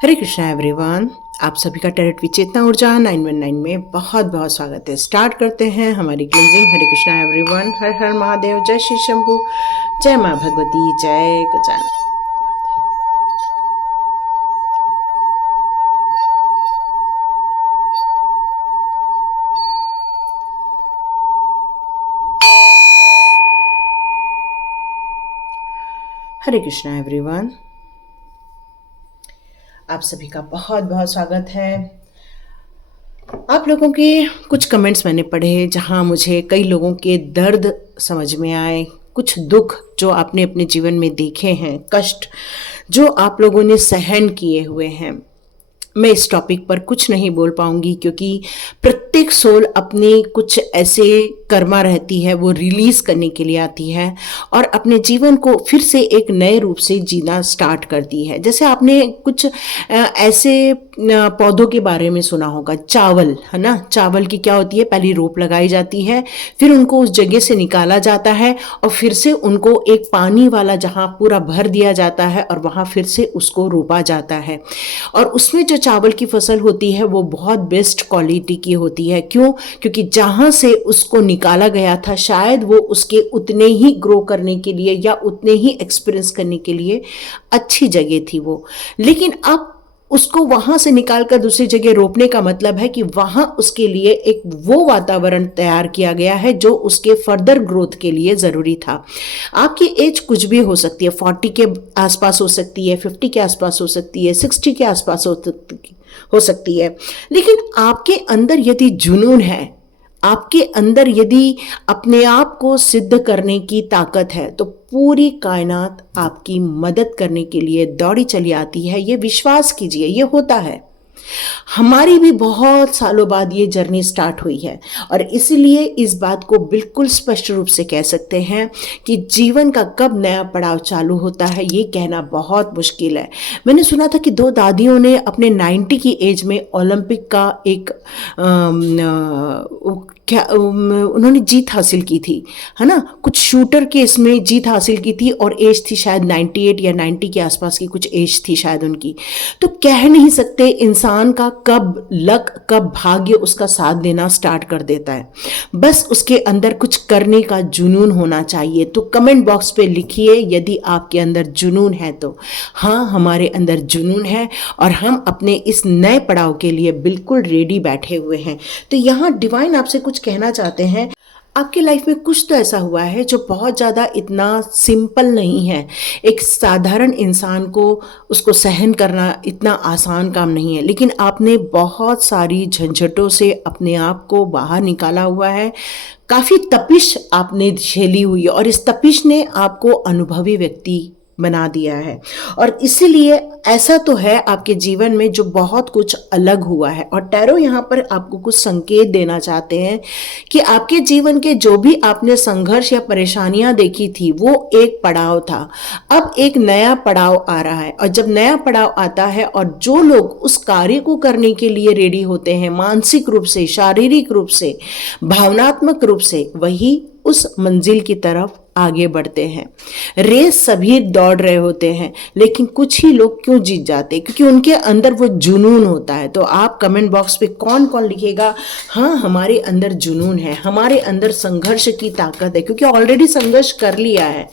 हरे Krishna everyone. आप सभी का टेरेट विचेतना ऊर्जा 919 में बहुत बहुत स्वागत है। स्टार्ट करते हैं हमारी क्लिनजिंग। हरे कृष्णा एवरीवन। हर हर महादेव। जय श्री शंभू। जय माँ भगवती। जय गजानन। हरे कृष्णा एवरीवन। आप सभी का बहुत बहुत स्वागत है। आप लोगों के कुछ कमेंट्स मैंने पढ़े जहां मुझे कई लोगों के दर्द समझ में आए, कुछ दुख जो आपने अपने जीवन में देखे हैं, कष्ट जो आप लोगों ने सहन किए हुए हैं। मैं इस टॉपिक पर कुछ नहीं बोल पाऊंगी क्योंकि प्रत्येक सोल अपनी कुछ ऐसे कर्मा रहती है, वो रिलीज करने के लिए आती है और अपने जीवन को फिर से एक नए रूप से जीना स्टार्ट करती है। जैसे आपने कुछ ऐसे पौधों के बारे में सुना होगा, चावल है ना। चावल की क्या होती है, पहली रोप लगाई जाती है, फिर उनको उस जगह से निकाला जाता है और फिर से उनको एक पानी वाला जहाँ पूरा भर दिया जाता है और वहाँ फिर से उसको रोपा जाता है। और उसमें जो चावल की फसल होती है वो बहुत बेस्ट क्वालिटी की होती है। क्यों? क्योंकि जहाँ से उसको निकाला गया था शायद वो उसके उतने ही ग्रो करने के लिए या उतने ही एक्सपीरियंस करने के लिए अच्छी जगह थी वो। लेकिन अब उसको वहां से निकालकर दूसरी जगह रोपने का मतलब है कि वहां उसके लिए एक वो वातावरण तैयार किया गया है जो उसके फर्दर ग्रोथ के लिए जरूरी था। आपकी एज कुछ भी हो सकती है, 40 के आसपास हो सकती है, 50 के आसपास हो सकती है, 60 के आसपास हो सकती है। लेकिन आपके अंदर यदि जुनून है, आपके अंदर यदि अपने आप को सिद्ध करने की ताकत है, तो पूरी कायनात आपकी मदद करने के लिए दौड़ी चली आती है। ये विश्वास कीजिए, ये होता है। हमारी भी बहुत सालों बाद ये जर्नी स्टार्ट हुई है और इसीलिए इस बात को बिल्कुल स्पष्ट रूप से कह सकते हैं कि जीवन का कब नया पड़ाव चालू होता है ये कहना बहुत मुश्किल है। मैंने सुना था कि दो दादियों ने अपने 90 की एज में ओलंपिक का एक उन्होंने जीत हासिल की थी, है ना। कुछ शूटर के इसमें जीत हासिल की थी और एज थी शायद 98 या 90 के आसपास की कुछ एज थी शायद उनकी। तो कह नहीं सकते इंसान का कब लक, कब भाग्य उसका साथ देना स्टार्ट कर देता है। बस उसके अंदर कुछ करने का जुनून होना चाहिए। तो कमेंट बॉक्स पे लिखिए यदि आपके अंदर जुनून है तो। हाँ, हमारे अंदर जुनून है और हम अपने इस नए पड़ाव के लिए बिल्कुल रेडी बैठे हुए हैं। तो यहाँ डिवाइन आपसे कुछ कहना चाहते हैं। आपकी लाइफ में कुछ तो ऐसा हुआ है जो बहुत ज़्यादा इतना सिंपल नहीं है। एक साधारण इंसान को उसको सहन करना इतना आसान काम नहीं है, लेकिन आपने बहुत सारी झंझटों से अपने आप को बाहर निकाला हुआ है। काफ़ी तपिश आपने झेली हुई है और इस तपिश ने आपको अनुभवी व्यक्ति बना दिया है। और इसीलिए ऐसा तो है आपके जीवन में जो बहुत कुछ अलग हुआ है। और टैरो यहाँ पर आपको कुछ संकेत देना चाहते हैं कि आपके जीवन के जो भी आपने संघर्ष या परेशानियां देखी थी वो एक पड़ाव था। अब एक नया पड़ाव आ रहा है और जब नया पड़ाव आता है और जो लोग उस कार्य को करने के लिए रेडी होते हैं, मानसिक रूप से, शारीरिक रूप से, भावनात्मक रूप से, वही उस मंजिल की तरफ आगे बढ़ते हैं। रेस सभी दौड़ रहे होते हैं, लेकिन कुछ ही लोग क्यों जीत जाते हैं? क्योंकि उनके अंदर वो जुनून होता है। तो आप कमेंट बॉक्स पे कौन कौन लिखेगा, हाँ हमारे अंदर जुनून है, हमारे अंदर संघर्ष की ताकत है, क्योंकि ऑलरेडी संघर्ष कर लिया है।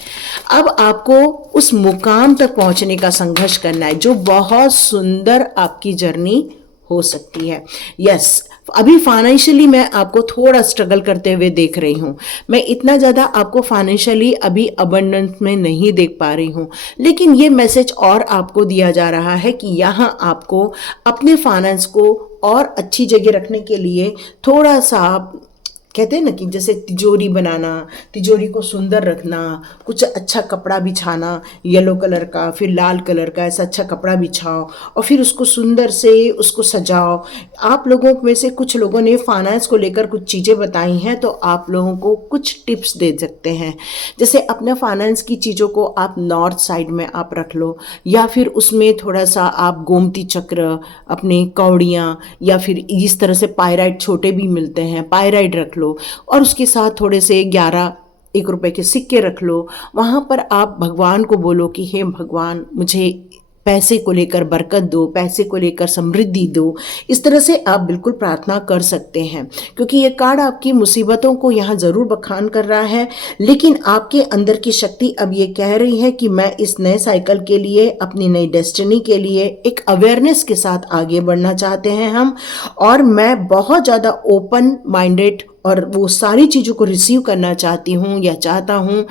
अब आपको उस मुकाम तक पहुंचने का संघर्ष करना है जो बहुत सुंदर आपकी जर्नी हो सकती है। यस, अभी फाइनेंशियली मैं आपको थोड़ा स्ट्रगल करते हुए देख रही हूँ। मैं इतना ज़्यादा आपको फाइनेंशियली अभी अबंडेंस में नहीं देख पा रही हूँ, लेकिन ये मैसेज और आपको दिया जा रहा है कि यहाँ आपको अपने फाइनेंस को और अच्छी जगह रखने के लिए थोड़ा सा, कहते हैं ना कि जैसे तिजोरी बनाना, तिजोरी को सुंदर रखना, कुछ अच्छा कपड़ा बिछाना, येलो कलर का, फिर लाल कलर का, ऐसा अच्छा कपड़ा बिछाओ और फिर उसको सुंदर से उसको सजाओ। आप लोगों में से कुछ लोगों ने फाइनेंस को लेकर कुछ चीज़ें बताई हैं, तो आप लोगों को कुछ टिप्स दे सकते हैं। जैसे अपने फाइनेंस की चीज़ों को आप नॉर्थ साइड में आप रख लो, या फिर उसमें थोड़ा सा आप गोमती चक्र, अपने कौड़ियाँ, या फिर इस तरह से पायराइट छोटे भी मिलते हैं, पायराइट रख लो और उसके साथ थोड़े से 11 1 रुपए के सिक्के रख लो। वहाँ पर आप भगवान को बोलो कि हे भगवान, मुझे पैसे को लेकर बरकत दो, पैसे को लेकर समृद्धि दो। इस तरह से आप बिल्कुल प्रार्थना कर सकते हैं, क्योंकि ये कार्ड आपकी मुसीबतों को यहाँ ज़रूर बखान कर रहा है, लेकिन आपके अंदर की शक्ति अब ये कह रही है कि मैं इस नए साइकिल के लिए, अपनी नई डेस्टिनी के लिए एक अवेयरनेस के साथ आगे बढ़ना चाहते हैं हम, और मैं बहुत ज़्यादा ओपन माइंडेड और वो सारी चीज़ों को रिसीव करना चाहती हूँ या चाहता हूँ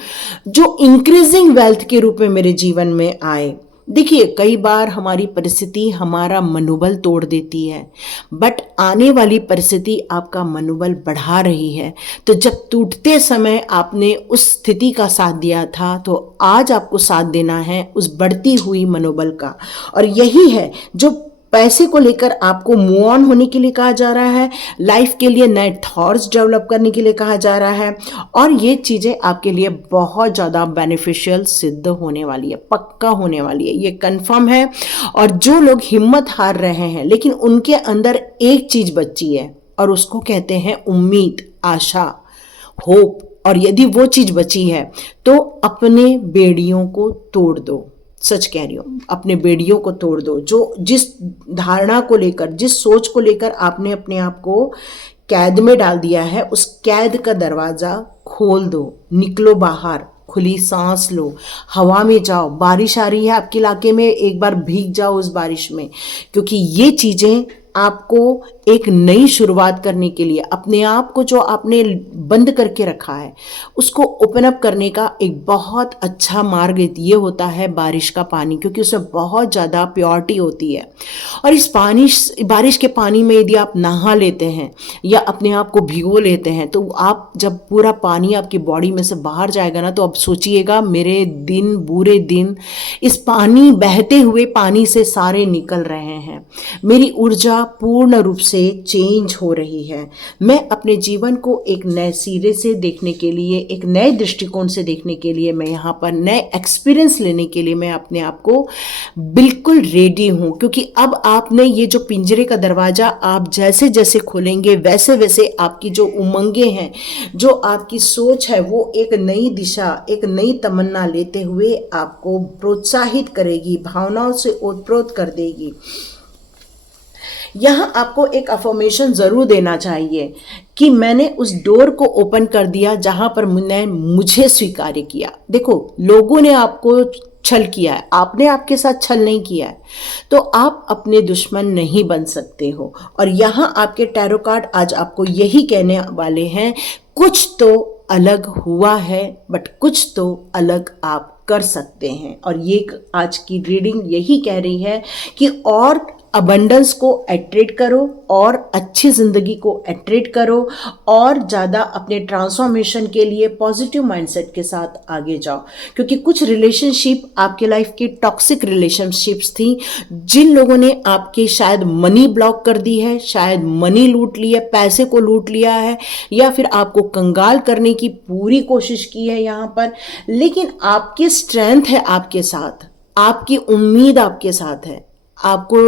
जो इंक्रीजिंग वेल्थ के रूप में मेरे जीवन में आए। देखिए, कई बार हमारी परिस्थिति हमारा मनोबल तोड़ देती है, बट आने वाली परिस्थिति आपका मनोबल बढ़ा रही है। तो जब टूटते समय आपने उस स्थिति का साथ दिया था, तो आज आपको साथ देना है उस बढ़ती हुई मनोबल का। और यही है जो पैसे को लेकर आपको मूव ऑन होने के लिए कहा जा रहा है, लाइफ के लिए नए थॉट्स डेवलप करने के लिए कहा जा रहा है, और ये चीज़ें आपके लिए बहुत ज़्यादा बेनिफिशियल सिद्ध होने वाली है, पक्का होने वाली है, ये कंफर्म है। और जो लोग हिम्मत हार रहे हैं लेकिन उनके अंदर एक चीज़ बची है, और उसको कहते हैं उम्मीद, आशा, होप, और यदि वो चीज़ बची है तो अपने बेड़ियों को तोड़ दो। सच कह रही हूँ, अपने बेड़ियों को तोड़ दो। जो जिस धारणा को लेकर, जिस सोच को लेकर आपने अपने आप को कैद में डाल दिया है, उस कैद का दरवाज़ा खोल दो, निकलो बाहर, खुली सांस लो, हवा में जाओ। बारिश आ रही है आपके इलाके में, एक बार भीग जाओ उस बारिश में, क्योंकि ये चीज़ें आपको एक नई शुरुआत करने के लिए, अपने आप को जो आपने बंद करके रखा है उसको ओपन अप करने का एक बहुत अच्छा मार्ग ये होता है बारिश का पानी, क्योंकि उसमें बहुत ज़्यादा प्योरिटी होती है। और इस बारिश के पानी में यदि आप नहा लेते हैं या अपने आप को भिगो लेते हैं, तो आप जब पूरा पानी आपकी बॉडी में से बाहर जाएगा ना, तो अब सोचिएगा मेरे दिन, बुरे दिन इस पानी, बहते हुए पानी से सारे निकल रहे हैं। मेरी ऊर्जा पूर्ण रूप से चेंज हो रही है। मैं अपने जीवन को एक नए सिरे से देखने के लिए, एक नए दृष्टिकोण से देखने के लिए, मैं यहाँ पर नए एक्सपीरियंस लेने के लिए मैं अपने आप को बिल्कुल रेडी हूँ। क्योंकि अब आपने ये जो पिंजरे का दरवाज़ा आप जैसे जैसे खोलेंगे, वैसे वैसे आपकी जो उमंगें हैं, जो आपकी सोच है, वो एक नई दिशा, एक नई तमन्ना लेते हुए आपको प्रोत्साहित करेगी, भावनाओं से ओतप्रोत कर देगी। यहाँ आपको एक अफर्मेशन ज़रूर देना चाहिए कि मैंने उस डोर को ओपन कर दिया जहाँ पर मुझे स्वीकार्य किया। देखो, लोगों ने आपको छल किया है, आपने आपके साथ छल नहीं किया है, तो आप अपने दुश्मन नहीं बन सकते हो। और यहाँ आपके टैरो कार्ड आज आपको यही कहने वाले हैं, कुछ तो अलग हुआ है, बट कुछ तो अलग आप कर सकते हैं। और ये आज की रीडिंग यही कह रही है कि और अबंडेंस को अट्रैक्ट करो, और अच्छी ज़िंदगी को अट्रैक्ट करो, और ज़्यादा अपने ट्रांसफॉर्मेशन के लिए पॉजिटिव माइंडसेट के साथ आगे जाओ। क्योंकि कुछ रिलेशनशिप आपके लाइफ की टॉक्सिक रिलेशनशिप्स थी, जिन लोगों ने आपकी शायद मनी ब्लॉक कर दी है, शायद मनी लूट ली है, पैसे को लूट लिया है, या फिर आपको कंगाल करने की पूरी कोशिश की है यहाँ पर। लेकिन आपकी स्ट्रेंथ है आपके साथ, आपकी उम्मीद आपके साथ है, आपको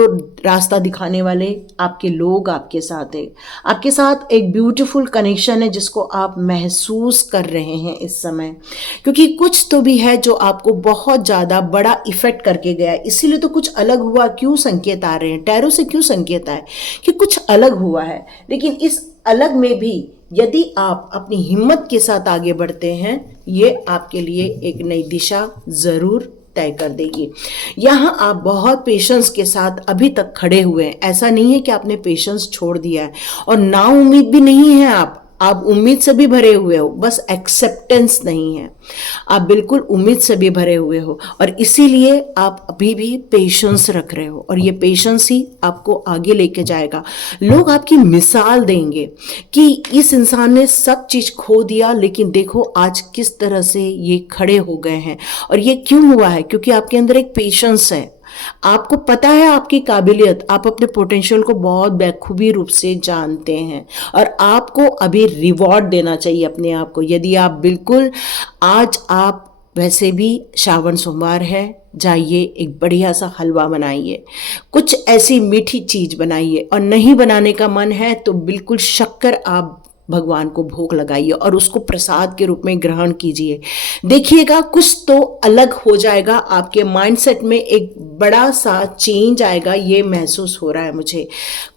रास्ता दिखाने वाले आपके लोग आपके साथ है, आपके साथ एक ब्यूटीफुल कनेक्शन है जिसको आप महसूस कर रहे हैं इस समय। क्योंकि कुछ तो भी है जो आपको बहुत ज़्यादा बड़ा इफेक्ट करके गया है, इसीलिए तो कुछ अलग हुआ। क्यों संकेत आ रहे हैं टैरो से, क्यों संकेत आए कि कुछ अलग हुआ है। लेकिन इस अलग में भी यदि आप अपनी हिम्मत के साथ आगे बढ़ते हैं, ये आपके लिए एक नई दिशा ज़रूर तय कर देगी। यहाँ आप बहुत पेशेंस के साथ अभी तक खड़े हुए हैं। ऐसा नहीं है कि आपने पेशेंस छोड़ दिया है, और ना उम्मीद भी नहीं है आप उम्मीद से भी भरे हुए हो, बस एक्सेप्टेंस नहीं है। आप बिल्कुल उम्मीद से भी भरे हुए हो, और इसीलिए आप अभी भी पेशेंस रख रहे हो, और ये पेशेंस ही आपको आगे लेके जाएगा। लोग आपकी मिसाल देंगे कि इस इंसान ने सब चीज़ खो दिया, लेकिन देखो आज किस तरह से ये खड़े हो गए हैं। और ये क्यों हुआ है? क्योंकि आपके अंदर एक पेशेंस है, आपको पता है आपकी काबिलियत, आप अपने पोटेंशियल को बहुत बखूबी रूप से जानते हैं, और आपको अभी रिवॉर्ड देना चाहिए अपने आप को। यदि आप बिल्कुल आज आप वैसे भी श्रावण सोमवार है, जाइए एक बढ़िया सा हलवा बनाइए, कुछ ऐसी मीठी चीज़ बनाइए, और नहीं बनाने का मन है तो बिल्कुल शक्कर आप भगवान को भोग लगाइए और उसको प्रसाद के रूप में ग्रहण कीजिए। देखिएगा कुछ तो अलग हो जाएगा, आपके माइंडसेट में एक बड़ा सा चेंज आएगा, ये महसूस हो रहा है मुझे।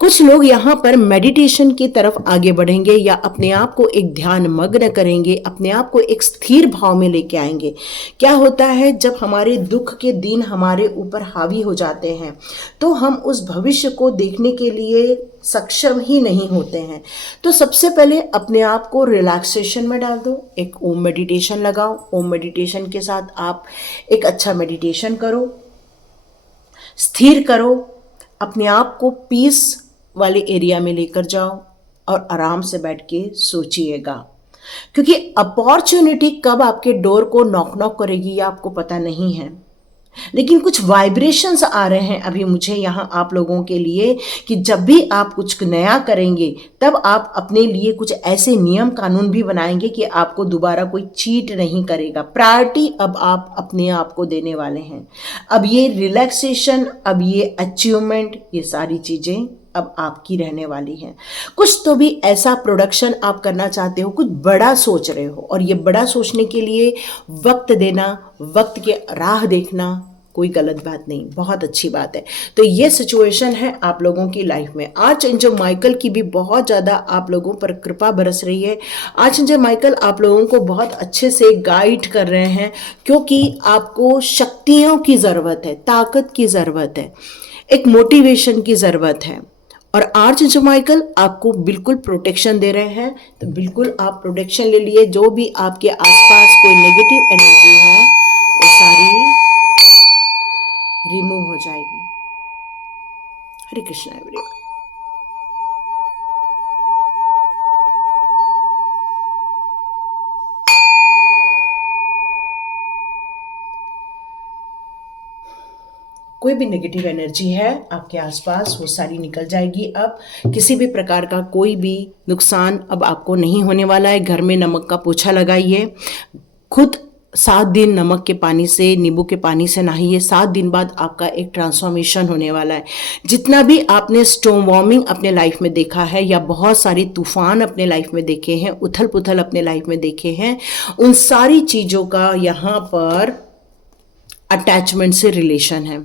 कुछ लोग यहाँ पर मेडिटेशन की तरफ आगे बढ़ेंगे या अपने आप को एक ध्यान मग्न करेंगे, अपने आप को एक स्थिर भाव में लेके आएंगे। क्या होता है जब हमारे दुख के दिन हमारे ऊपर हावी हो जाते हैं तो हम उस भविष्य को देखने के लिए सक्षम ही नहीं होते हैं। तो सबसे पहले अपने आप को रिलैक्सेशन में डाल दो, एक ओम मेडिटेशन लगाओ। ओम मेडिटेशन के साथ आप एक अच्छा मेडिटेशन करो, स्थिर करो, अपने आप को पीस वाले एरिया में लेकर जाओ और आराम से बैठ के सोचिएगा, क्योंकि अपॉर्चुनिटी कब आपके डोर को नॉक नॉक करेगी ये आपको पता नहीं है। लेकिन कुछ वाइब्रेशंस आ रहे हैं अभी मुझे यहाँ आप लोगों के लिए कि जब भी आप कुछ नया करेंगे तब आप अपने लिए कुछ ऐसे नियम कानून भी बनाएंगे कि आपको दोबारा कोई चीट नहीं करेगा। प्रायोरिटी अब आप अपने आप को देने वाले हैं। अब ये रिलैक्सेशन, अब ये अचीवमेंट, ये सारी चीज़ें अब आपकी रहने वाली हैं। कुछ तो भी ऐसा प्रोडक्शन आप करना चाहते हो, कुछ बड़ा सोच रहे हो, और ये बड़ा सोचने के लिए वक्त देना, वक्त के राह देखना कोई गलत बात नहीं, बहुत अच्छी बात है। तो ये सिचुएशन है आप लोगों की लाइफ में। आर्चएंजल माइकल की भी बहुत ज़्यादा आप लोगों पर कृपा बरस रही है। आर्चएंजल माइकल आप लोगों को बहुत अच्छे से गाइड कर रहे हैं, क्योंकि आपको शक्तियों की ज़रूरत है, ताकत की ज़रूरत है, एक मोटिवेशन की ज़रूरत है। और आर्चएंजल माइकल आपको बिल्कुल प्रोटेक्शन दे रहे हैं, तो बिल्कुल आप प्रोटेक्शन ले लिए। जो भी आपके आसपास कोई नेगेटिव एनर्जी है वो सारी रिमूव हो जाएगी। हरे कृष्णा एवरीवन। कोई भी नेगेटिव एनर्जी है आपके आसपास वो सारी निकल जाएगी। अब किसी भी प्रकार का कोई भी नुकसान अब आपको नहीं होने वाला है। घर में नमक का पोछा लगाइए, खुद 7 दिन नमक के पानी से, नींबू के पानी से नहाइए। 7 दिन बाद आपका एक ट्रांसफॉर्मेशन होने वाला है। जितना भी आपने स्टॉर्म वार्मिंग अपने लाइफ में देखा है या बहुत सारे तूफान अपने लाइफ में देखे हैं, उथल पुथल अपने लाइफ में देखे हैं, उन सारी चीज़ों का यहाँ पर अटैचमेंट से रिलेशन है।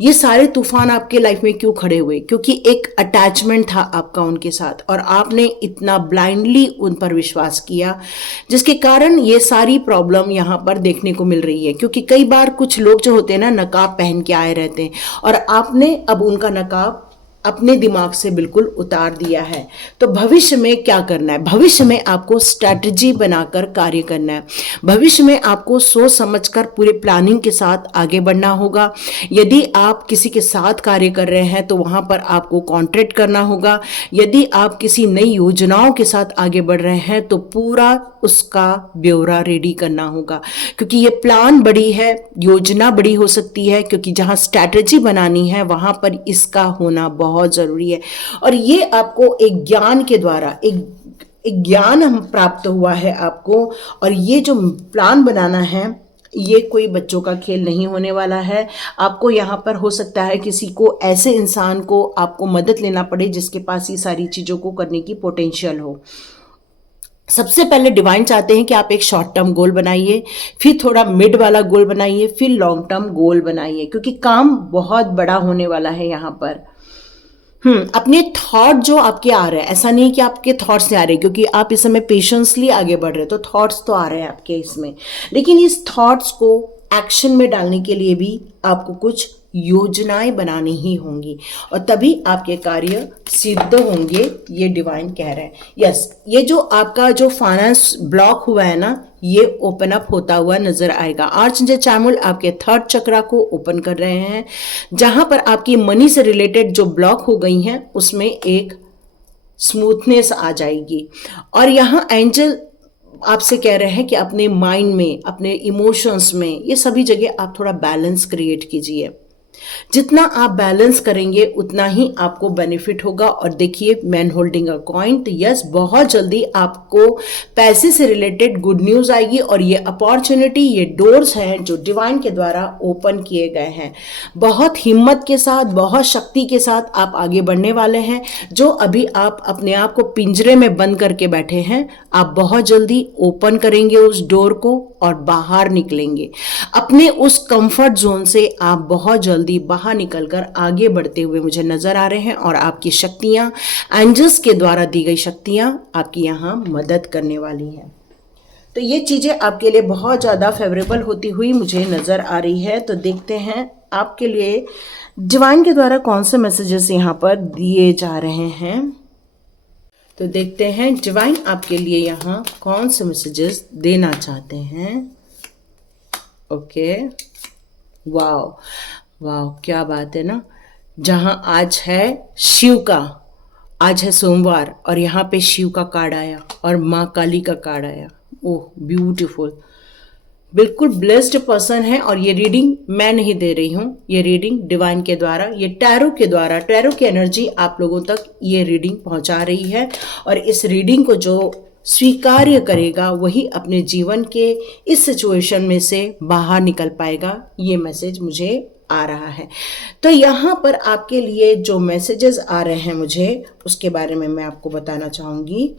ये सारे तूफान आपके लाइफ में क्यों खड़े हुए? क्योंकि एक अटैचमेंट था आपका उनके साथ और आपने इतना ब्लाइंडली उन पर विश्वास किया, जिसके कारण ये सारी प्रॉब्लम यहाँ पर देखने को मिल रही है। क्योंकि कई बार कुछ लोग जो होते हैं ना, नकाब पहन के आए रहते हैं और आपने अब उनका नकाब अपने दिमाग से बिल्कुल उतार दिया है। तो भविष्य में क्या करना है? भविष्य में आपको स्ट्रैटेजी बनाकर कार्य करना है। भविष्य में आपको सोच समझकर पूरे प्लानिंग के साथ आगे बढ़ना होगा। यदि आप किसी के साथ कार्य कर रहे हैं तो वहाँ पर आपको कॉन्ट्रैक्ट करना होगा। यदि आप किसी नई योजनाओं के साथ आगे बढ़ रहे हैं तो पूरा उसका ब्यौरा रेडी करना होगा, क्योंकि ये प्लान बड़ी है, योजना बड़ी हो सकती है, क्योंकि जहाँ स्ट्रैटेजी बनानी है वहाँ पर इसका होना बहुत ज़रूरी है। और ये आपको एक ज्ञान के द्वारा एक ज्ञान हम प्राप्त हुआ है आपको, और ये जो प्लान बनाना है ये कोई बच्चों का खेल नहीं होने वाला है। आपको यहाँ पर हो सकता है किसी को, ऐसे इंसान को आपको मदद लेना पड़े जिसके पास ये सारी चीज़ों को करने की पोटेंशियल हो। सबसे पहले डिवाइन चाहते हैं कि आप एक शॉर्ट टर्म गोल बनाइए, फिर थोड़ा मिड वाला गोल बनाइए, फिर लॉन्ग टर्म गोल बनाइए, क्योंकि काम बहुत बड़ा होने वाला है यहाँ पर। अपने थॉट जो आपके आ रहे हैं, ऐसा नहीं कि आपके थॉट्स नहीं आ रहे, क्योंकि आप इस समय पेशेंसली आगे बढ़ रहे हैं तो थॉट्स तो आ रहे हैं आपके इसमें, लेकिन इस थॉट्स को एक्शन में डालने के लिए भी आपको कुछ योजनाएं बनानी ही होंगी और तभी आपके कार्य सिद्ध होंगे, ये डिवाइन कह रहे हैं। यस, ये जो आपका जो फाइनेंस ब्लॉक हुआ है ना, ये ओपन अप होता हुआ नजर आएगा। आर्चएंजल चामुंड आपके 3rd चक्रा को ओपन कर रहे हैं, जहां पर आपकी मनी से रिलेटेड जो ब्लॉक हो गई हैं उसमें एक स्मूथनेस आ जाएगी। और यहाँ एंजल आपसे कह रहे हैं कि अपने माइंड में, अपने इमोशंस में, ये सभी जगह आप थोड़ा बैलेंस क्रिएट कीजिए। जितना आप बैलेंस करेंगे उतना ही आपको बेनिफिट होगा। और देखिए, मैन होल्डिंग अ कॉइन, तो यस, बहुत जल्दी आपको पैसे से रिलेटेड गुड न्यूज आएगी और ये अपॉर्चुनिटी, ये डोर्स हैं जो डिवाइन के द्वारा ओपन किए गए हैं। बहुत हिम्मत के साथ, बहुत शक्ति के साथ आप आगे बढ़ने वाले हैं। जो अभी आप अपने आप को पिंजरे में बंद करके बैठे हैं, आप बहुत जल्दी ओपन करेंगे उस डोर को और बाहर निकलेंगे। अपने उस कंफर्ट जोन से आप बहुत जल्दी बाहर निकलकर आगे बढ़ते हुए मुझे नजर आ रहे हैं और आपकी शक्तियां, एंजल्स के द्वारा दी गई शक्तियां आपकी यहां मदद करने वाली हैं। तो ये चीजें आपके लिए बहुत ज्यादा फेवरेबल होती हुई मुझे नजर आ रही है। तो देखते हैं आपके लिए डिवाइन के द्वारा कौन से मैसेजेस यहाँ पर दिए जा रहे हैं। तो देखते हैं डिवाइन आपके लिए यहाँ कौन से मैसेजेस देना चाहते हैं। ओके, वाओ वाओ, क्या बात है ना। जहां आज है शिव का, आज है सोमवार और यहाँ पे शिव का कार्ड आया और माँ काली का कार्ड आया। ओह ब्यूटीफुल, बिल्कुल ब्लेस्ड पर्सन है। और ये रीडिंग मैं नहीं दे रही हूँ, ये रीडिंग डिवाइन के द्वारा, ये टैरो के द्वारा, टैरो की एनर्जी आप लोगों तक ये रीडिंग पहुंचा रही है। और इस रीडिंग को जो स्वीकार्य करेगा वही अपने जीवन के इस सिचुएशन में से बाहर निकल पाएगा, ये मैसेज मुझे आ रहा है। तो यहाँ पर आपके लिए जो मैसेजेस आ रहे हैं मुझे, उसके बारे में मैं आपको बताना चाहूँगी।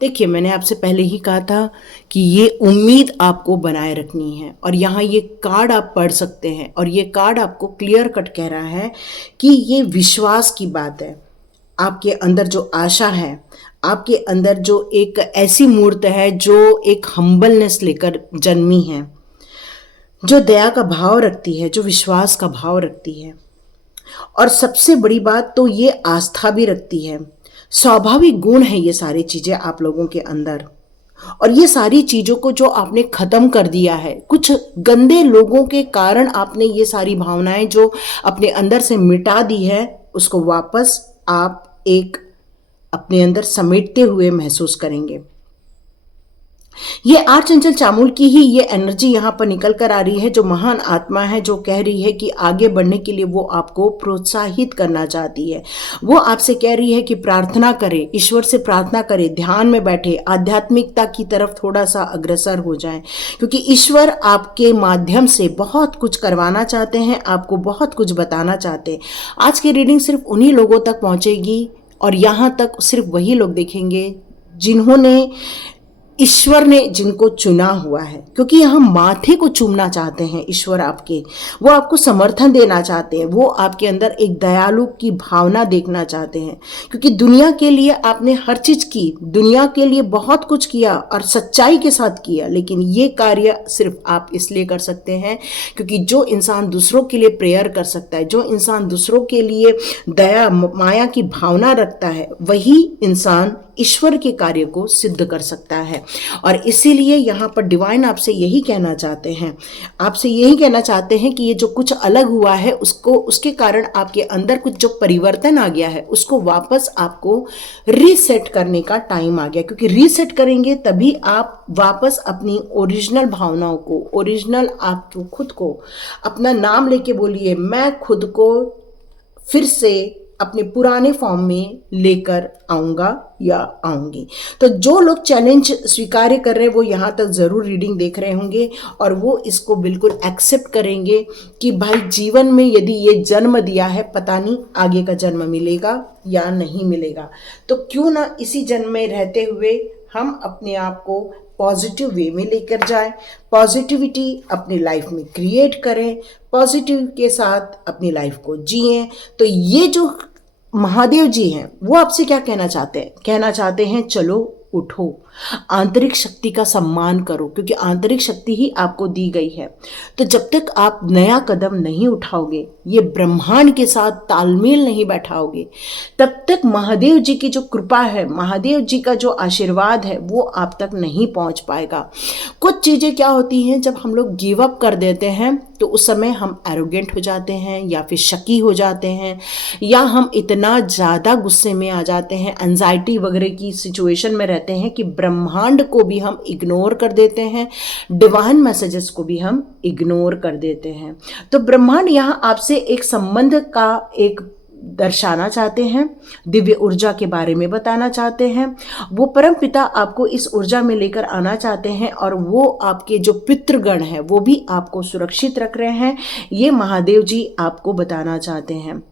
देखिए, मैंने आपसे पहले ही कहा था कि ये उम्मीद आपको बनाए रखनी है और यहाँ ये कार्ड आप पढ़ सकते हैं और ये कार्ड आपको क्लियर कट कह रहा है कि ये विश्वास की बात है। आपके अंदर जो आशा है, आपके अंदर जो एक ऐसी मूर्त है जो एक हम्बलनेस लेकर जन्मी है, जो दया का भाव रखती है, जो विश्वास का भाव रखती है, और सबसे बड़ी बात तो ये आस्था भी रखती है। स्वाभाविक गुण है ये सारी चीजें आप लोगों के अंदर। और ये सारी चीजों को जो आपने खत्म कर दिया है, कुछ गंदे लोगों के कारण आपने ये सारी भावनाएं जो अपने अंदर से मिटा दी है, उसको वापस आप एक अपने अंदर समेटते हुए महसूस करेंगे। ये आर्चएंजल चामुल की ही ये एनर्जी यहाँ पर निकल कर आ रही है, जो महान आत्मा है, जो कह रही है कि आगे बढ़ने के लिए वो आपको प्रोत्साहित करना चाहती है। वो आपसे कह रही है कि प्रार्थना करें, ईश्वर से प्रार्थना करें, ध्यान में बैठे, आध्यात्मिकता की तरफ थोड़ा सा अग्रसर हो जाएं, क्योंकि ईश्वर आपके माध्यम से बहुत कुछ करवाना चाहते हैं, आपको बहुत कुछ बताना चाहते हैं। आज की रीडिंग सिर्फ उन्हीं लोगों तक पहुंचेगी और यहाँ तक सिर्फ वही लोग देखेंगे जिन्होंने, ईश्वर ने जिनको चुना हुआ है, क्योंकि यहाँ माथे को चूमना चाहते हैं ईश्वर आपके, वो आपको समर्थन देना चाहते हैं, वो आपके अंदर एक दयालु की भावना देखना चाहते हैं। क्योंकि दुनिया के लिए आपने हर चीज की, दुनिया के लिए बहुत कुछ किया और सच्चाई के साथ किया, लेकिन ये कार्य सिर्फ आप इसलिए कर सकते हैं क्योंकि जो इंसान दूसरों के लिए प्रेयर कर सकता है, जो इंसान दूसरों के लिए दया माया की भावना रखता है, वही इंसान ईश्वर के कार्य को सिद्ध कर सकता है। और इसीलिए यहाँ पर डिवाइन आपसे यही कहना चाहते हैं, आपसे यही कहना चाहते हैं कि ये जो कुछ अलग हुआ है, उसको, उसके कारण आपके अंदर कुछ जो परिवर्तन आ गया है, उसको वापस आपको रीसेट करने का टाइम आ गया। क्योंकि रीसेट करेंगे तभी आप वापस अपनी ओरिजिनल भावनाओं को, ओरिजिनल आप खुद को, अपना नाम लेके बोलिए, मैं खुद को फिर से अपने पुराने फॉर्म में लेकर आऊंगा या आऊंगी। तो जो लोग चैलेंज स्वीकार कर रहे हैं वो यहाँ तक जरूर रीडिंग देख रहे होंगे और वो इसको बिल्कुल एक्सेप्ट करेंगे कि भाई जीवन में यदि ये जन्म दिया है, पता नहीं आगे का जन्म मिलेगा या नहीं मिलेगा, तो क्यों ना इसी जन्म में रहते हुए हम अपने आप को पॉजिटिव वे में लेकर जाएं, पॉजिटिविटी अपनी लाइफ में क्रिएट करें, पॉजिटिव के साथ अपनी लाइफ को जिएं। तो ये जो महादेव जी हैं वो आपसे क्या कहना चाहते हैं? कहना चाहते हैं चलो उठो, आंतरिक शक्ति का सम्मान करो, क्योंकि आंतरिक शक्ति ही आपको दी गई है। तो जब तक आप नया कदम नहीं उठाओगे, ये ब्रह्मांड के साथ तालमेल नहीं बैठाओगे, तब तक महादेव जी की जो कृपा है, महादेव जी का जो आशीर्वाद है, वो आप तक नहीं पहुंच पाएगा। कुछ चीजें क्या होती हैं, जब हम लोग गिव अप कर देते हैं तो उस समय हम एरोगेंट हो जाते हैं या फिर शकी हो जाते हैं, या हम इतना ज़्यादा गुस्से में आ जाते हैं, एंजाइटी वगैरह की सिचुएशन में रहते हैं कि ब्रह्मांड को भी हम इग्नोर कर देते हैं, डिवाइन मैसेजेस को भी हम इग्नोर कर देते हैं। तो ब्रह्मांड यहाँ आपसे एक संबंध का एक दर्शाना चाहते हैं, दिव्य ऊर्जा के बारे में बताना चाहते हैं। वो परम पिता आपको इस ऊर्जा में लेकर आना चाहते हैं और वो आपके जो पितृगण हैं वो भी आपको सुरक्षित रख रहे हैं, ये महादेव जी आपको बताना चाहते हैं।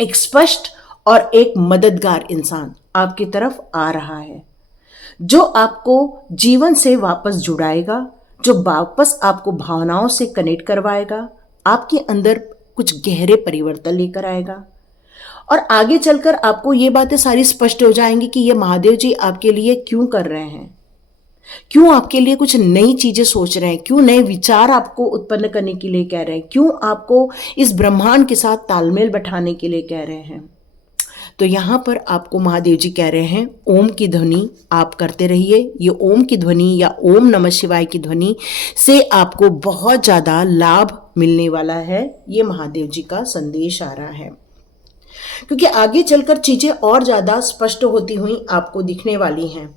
एक स्पष्ट और एक मददगार इंसान आपकी तरफ आ रहा है जो आपको जीवन से वापस जुड़ाएगा, जो वापस आपको भावनाओं से कनेक्ट करवाएगा, आपके अंदर कुछ गहरे परिवर्तन लेकर आएगा और आगे चलकर आपको ये बातें सारी स्पष्ट हो जाएंगी कि ये महादेव जी आपके लिए क्यों कर रहे हैं, क्यों आपके लिए कुछ नई चीजें सोच रहे हैं, क्यों नए विचार आपको उत्पन्न करने के लिए कह रहे हैं, क्यों आपको इस ब्रह्मांड के साथ तालमेल बैठाने के लिए कह रहे हैं। तो यहाँ पर आपको महादेव जी कह रहे हैं ओम की ध्वनि आप करते रहिए। ये ओम की ध्वनि या ओम नमः शिवाय की ध्वनि से आपको बहुत ज़्यादा लाभ मिलने वाला है, ये महादेव जी का संदेश आ रहा है। क्योंकि आगे चलकर चीज़ें और ज़्यादा स्पष्ट होती हुई आपको दिखने वाली हैं,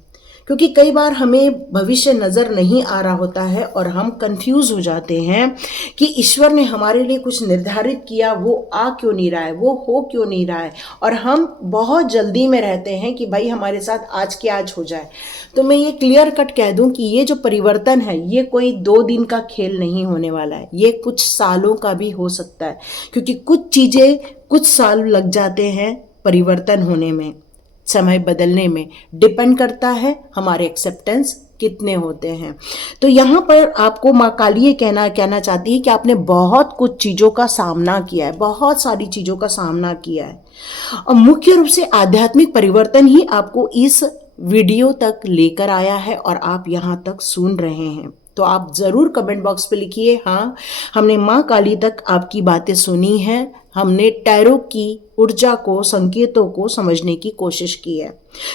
क्योंकि कई बार हमें भविष्य नज़र नहीं आ रहा होता है और हम कंफ्यूज हो जाते हैं कि ईश्वर ने हमारे लिए कुछ निर्धारित किया, वो आ क्यों नहीं रहा है, वो हो क्यों नहीं रहा है, और हम बहुत जल्दी में रहते हैं कि भाई हमारे साथ आज के आज हो जाए। तो मैं ये क्लियर कट कह दूं कि ये जो परिवर्तन है ये कोई 2 दिन का खेल नहीं होने वाला है, ये कुछ सालों का भी हो सकता है, क्योंकि कुछ चीज़ें कुछ साल लग जाते हैं परिवर्तन होने में, समय बदलने में। डिपेंड करता है हमारे एक्सेप्टेंस कितने होते हैं। तो यहाँ पर आपको माँ काली ये कहना चाहती है कि आपने बहुत कुछ चीज़ों का सामना किया है, बहुत सारी चीज़ों का सामना किया है और मुख्य रूप से आध्यात्मिक परिवर्तन ही आपको इस वीडियो तक लेकर आया है और आप यहाँ तक सुन रहे हैं। तो आप ज़रूर कमेंट बॉक्स पे लिखिए, हाँ हमने माँ काली तक आपकी बातें सुनी हैं, हमने टैरो की ऊर्जा को, संकेतों को समझने की कोशिश की है,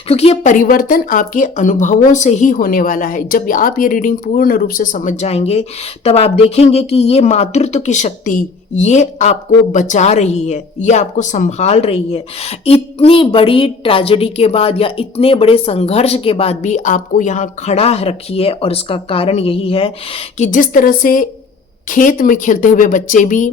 क्योंकि ये परिवर्तन आपके अनुभवों से ही होने वाला है। जब आप ये रीडिंग पूर्ण रूप से समझ जाएंगे तब आप देखेंगे कि ये मातृत्व की शक्ति ये आपको बचा रही है, ये आपको संभाल रही है। इतनी बड़ी ट्रेजेडी के बाद या इतने बड़े संघर्ष के बाद भी आपको यहाँ खड़ा रखी है और इसका कारण यही है कि जिस तरह से खेत में खेलते हुए बच्चे भी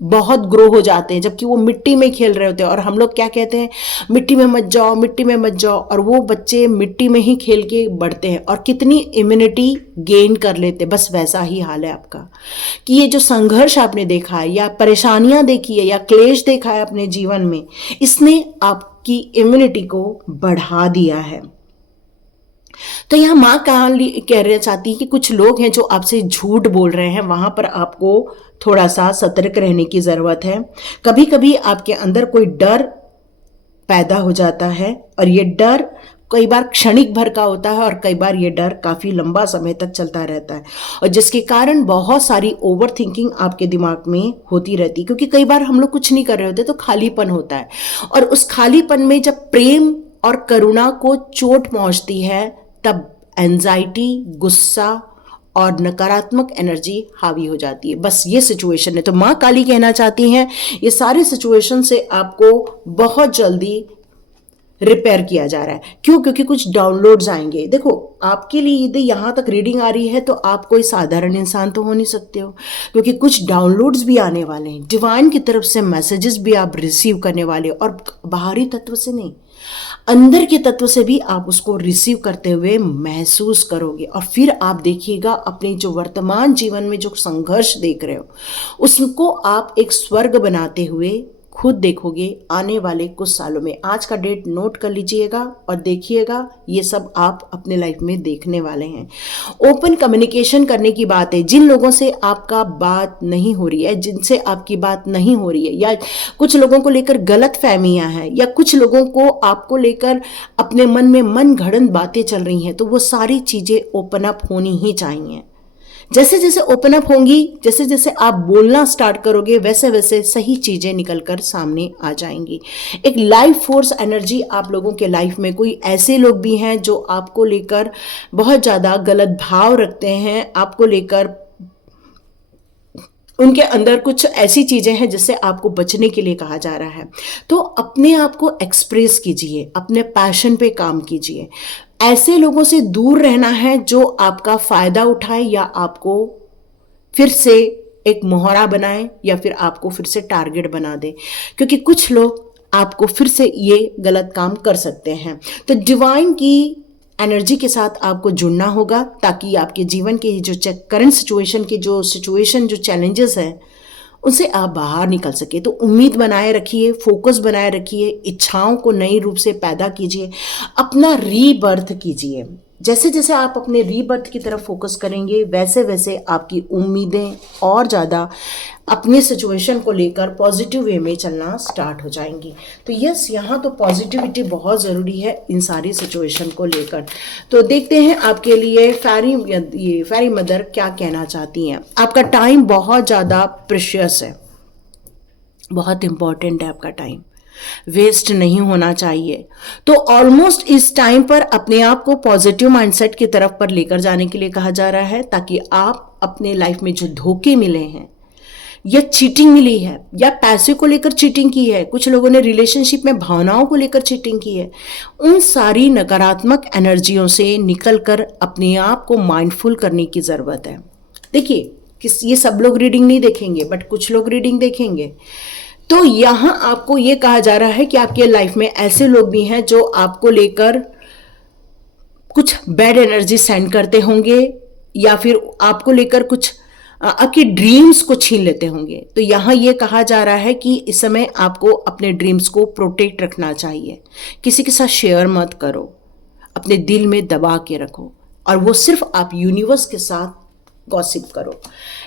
बहुत ग्रो हो जाते हैं जबकि वो मिट्टी में खेल रहे होते हैं, और हम लोग क्या कहते हैं, मिट्टी में मत जाओ, मिट्टी में मत जाओ, और वो बच्चे मिट्टी में ही खेल के बढ़ते हैं और कितनी इम्यूनिटी गेन कर लेते हैं। बस वैसा ही हाल है आपका कि ये जो संघर्ष आपने देखा है या परेशानियां देखी है या क्लेश देखा है अपने जीवन में, इसने आपकी इम्यूनिटी को बढ़ा दिया है। तो यहाँ माँ कहना चाहती है कि कुछ लोग हैं जो आपसे झूठ बोल रहे हैं, वहां पर आपको थोड़ा सा सतर्क रहने की ज़रूरत है। कभी कभी आपके अंदर कोई डर पैदा हो जाता है और ये डर कई बार क्षणिक भर का होता है और कई बार ये डर काफ़ी लंबा समय तक चलता रहता है, और जिसके कारण बहुत सारी ओवर थिंकिंग आपके दिमाग में होती रहती है। क्योंकि कई बार हम लोग कुछ नहीं कर रहे होते तो खालीपन होता है, और उस खालीपन में जब प्रेम और करुणा को चोट पहुंचती है तब एंजाइटी, गुस्सा और नकारात्मक एनर्जी हावी हो जाती है। बस ये सिचुएशन है। तो माँ काली कहना चाहती हैं ये सारे सिचुएशन से आपको बहुत जल्दी रिपेयर किया जा रहा है। क्यों? क्योंकि कुछ डाउनलोड्स आएंगे। देखो आपके लिए यदि यहाँ तक रीडिंग आ रही है तो आप कोई साधारण इंसान तो हो नहीं सकते हो, क्योंकि कुछ डाउनलोड्स भी आने वाले हैं, डिवाइन की तरफ से मैसेजेस भी आप रिसीव करने वाले हो, और बाहरी तत्व से नहीं, अंदर के तत्व से भी आप उसको रिसीव करते हुए महसूस करोगे। और फिर आप देखिएगा अपने जो वर्तमान जीवन में जो संघर्ष देख रहे हो उसको आप एक स्वर्ग बनाते हुए खुद देखोगे आने वाले कुछ सालों में। आज का डेट नोट कर लीजिएगा और देखिएगा, ये सब आप अपने लाइफ में देखने वाले हैं। ओपन कम्युनिकेशन करने की बात है। जिन लोगों से आपका बात नहीं हो रही है, जिनसे आपकी बात नहीं हो रही है, या कुछ लोगों को लेकर गलत फहमियां हैं, या कुछ लोगों को आपको लेकर अपने मन में मन घड़ंत बातें चल रही हैं, तो वो सारी चीज़ें ओपन अप होनी ही चाहिए। जैसे जैसे ओपन अप होंगी, जैसे जैसे आप बोलना स्टार्ट करोगे, वैसे वैसे सही चीज़ें निकलकर सामने आ जाएंगी। एक लाइफ फोर्स एनर्जी आप लोगों के लाइफ में, कोई ऐसे लोग भी हैं जो आपको लेकर बहुत ज़्यादा गलत भाव रखते हैं, आपको लेकर उनके अंदर कुछ ऐसी चीज़ें हैं जिससे आपको बचने के लिए कहा जा रहा है। तो अपने आप को एक्सप्रेस कीजिए, अपने पैशन पे काम कीजिए। ऐसे लोगों से दूर रहना है जो आपका फ़ायदा उठाए या आपको फिर से एक मोहरा बनाए या फिर आपको फिर से टारगेट बना दे, क्योंकि कुछ लोग आपको फिर से ये गलत काम कर सकते हैं। तो डिवाइन की एनर्जी के साथ आपको जुड़ना होगा ताकि आपके जीवन के जो करंट सिचुएशन के जो चैलेंजेस हैं उनसे आप बाहर निकल सके। तो उम्मीद बनाए रखिए, फोकस बनाए रखिए, इच्छाओं को नई रूप से पैदा कीजिए, अपना रीबर्थ कीजिए। जैसे जैसे आप अपने रीबर्थ की तरफ फोकस करेंगे वैसे वैसे आपकी उम्मीदें और ज़्यादा अपने सिचुएशन को लेकर पॉजिटिव वे में चलना स्टार्ट हो जाएंगी। तो यस, यहाँ तो पॉजिटिविटी बहुत ज़रूरी है इन सारी सिचुएशन को लेकर। तो देखते हैं आपके लिए फैरी मदर क्या कहना चाहती हैं। आपका टाइम बहुत ज़्यादा प्रेशियस है, बहुत इम्पॉर्टेंट है आपका टाइम, वेस्ट नहीं होना चाहिए। तो ऑलमोस्ट इस टाइम पर अपने आप को पॉजिटिव माइंडसेट की तरफ पर लेकर जाने के लिए कहा जा रहा है, ताकि आप अपने लाइफ में जो धोखे मिले हैं या चीटिंग मिली है या पैसे को लेकर चीटिंग की है, कुछ लोगों ने रिलेशनशिप में भावनाओं को लेकर चीटिंग की है, उन सारी नकारात्मक एनर्जियों से निकलकर अपने आप को माइंडफुल करने की ज़रूरत है। देखिए, ये सब लोग रीडिंग नहीं देखेंगे, बट कुछ लोग रीडिंग देखेंगे। तो यहाँ आपको ये कहा जा रहा है कि आपके लाइफ में ऐसे लोग भी हैं जो आपको लेकर कुछ बैड एनर्जी सेंड करते होंगे या फिर आपको लेकर कुछ आपकी ड्रीम्स को छीन लेते होंगे। तो यहाँ ये कहा जा रहा है कि इस समय आपको अपने ड्रीम्स को प्रोटेक्ट रखना चाहिए, किसी के साथ शेयर मत करो, अपने दिल में दबा के रखो, और वो सिर्फ आप यूनिवर्स के साथ गॉसिप करो।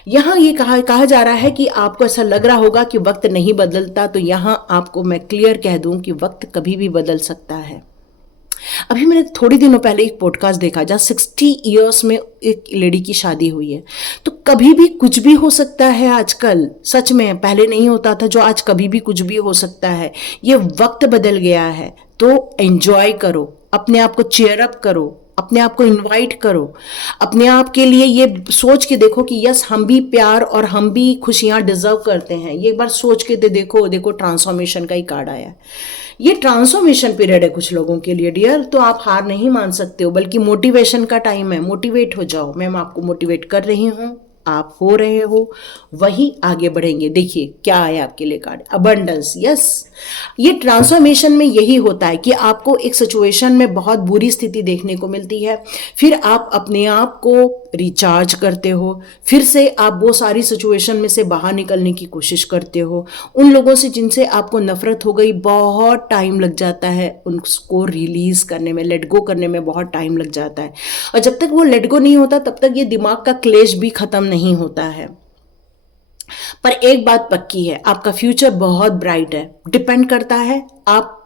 यहाँ ये कहा जा रहा है कि आपको ऐसा लग रहा होगा कि वक्त नहीं बदलता, तो यहाँ आपको मैं क्लियर कह दूं कि वक्त कभी भी बदल सकता है। अभी मैंने थोड़ी दिनों पहले एक पॉडकास्ट देखा जहाँ 60 इयर्स में एक लेडी की शादी हुई है। तो कभी भी कुछ भी हो सकता है आजकल, सच में पहले नहीं होता था जो आज कभी भी कुछ भी हो सकता है। ये वक्त बदल गया है, तो एंजॉय करो, अपने आप को चेयर अप करो, अपने आप को इनवाइट करो, अपने आप के लिए ये सोच के देखो कि यस, हम भी प्यार और हम भी खुशियां डिजर्व करते हैं। ये एक बार सोच के देखो ट्रांसफॉर्मेशन का ही कार्ड आया है। ये ट्रांसफॉर्मेशन पीरियड है कुछ लोगों के लिए डियर, तो आप हार नहीं मान सकते हो, बल्कि मोटिवेशन का टाइम है। मोटिवेट हो जाओ, मैं आपको मोटिवेट कर रही हूँ, आप हो रहे हो, वही आगे बढ़ेंगे। देखिए क्या आया आपके लिए कार्ड, अबंडेंस। यस, ये ट्रांसफॉर्मेशन में यही होता है कि आपको एक सिचुएशन में बहुत बुरी स्थिति देखने को मिलती है, फिर आप अपने आप को रिचार्ज करते हो, फिर से आप वो सारी सिचुएशन में से बाहर निकलने की कोशिश करते हो। उन लोगों से जिनसे आपको नफरत हो गई, बहुत टाइम लग जाता है उनको रिलीज करने में, लेट गो करने में बहुत टाइम लग जाता है, और जब तक वो लेट गो नहीं होता तब तक ये दिमाग का क्लेश भी खत्म नहीं होता है। पर एक बात पक्की है, आपका फ्यूचर बहुत ब्राइट है। डिपेंड करता है आप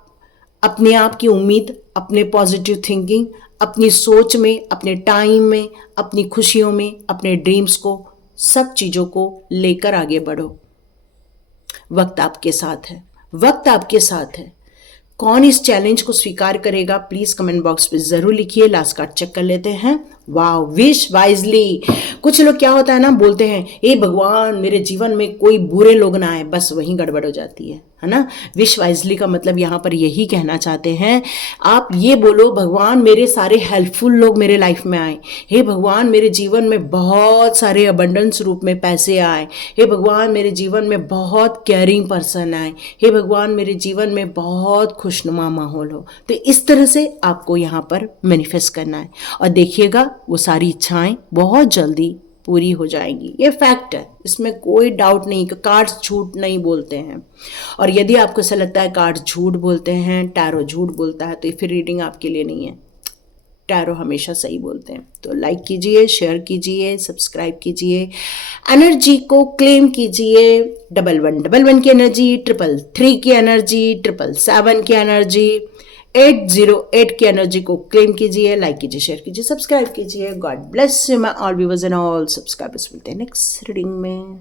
अपने आप की उम्मीद, अपने पॉजिटिव थिंकिंग, अपनी सोच में, अपने टाइम में, अपनी खुशियों में, अपने ड्रीम्स को, सब चीज़ों को लेकर आगे बढ़ो। वक्त आपके साथ है, वक्त आपके साथ है। कौन इस चैलेंज को स्वीकार करेगा, प्लीज कमेंट बॉक्स पे जरूर लिखिए। लास्ट कार्ड चेक कर लेते हैं। वाह, विश वाइजली। कुछ लोग क्या होता है ना, बोलते हैं हे भगवान मेरे जीवन में कोई बुरे लोग ना आए, बस वहीं गड़बड़ हो जाती है ना। विश वाइजली का मतलब यहाँ पर यही कहना चाहते हैं, आप ये बोलो भगवान मेरे सारे हेल्पफुल लोग मेरे लाइफ में आए, हे भगवान मेरे जीवन में बहुत सारे अबंडेंस रूप में पैसे आए, हे भगवान मेरे जीवन में बहुत केयरिंग पर्सन आए, हे भगवान मेरे जीवन में बहुत खुशनुमा माहौल हो। तो इस तरह से आपको यहाँ पर मैनिफेस्ट करना है, और देखिएगा वो सारी इच्छाएं बहुत जल्दी पूरी हो जाएंगी। ये फैक्ट है, इसमें कोई डाउट नहीं कि कार्ड्स झूठ नहीं बोलते हैं। और यदि आपको ऐसा लगता है कार्ड्स झूठ बोलते हैं, टैरो झूठ बोलता है, तो फिर रीडिंग आपके लिए नहीं है। टैरो हमेशा सही बोलते हैं। तो लाइक कीजिए, शेयर कीजिए, सब्सक्राइब कीजिए, एनर्जी को क्लेम कीजिए। 1111 की एनर्जी, 333 की एनर्जी, 777 की एनर्जी, 808 की एनर्जी को क्लेम कीजिए। लाइक कीजिए, शेयर कीजिए, सब्सक्राइब कीजिए। God bless you my all viewers and all subscribers. मिलते हैं नेक्स्ट रीडिंग में।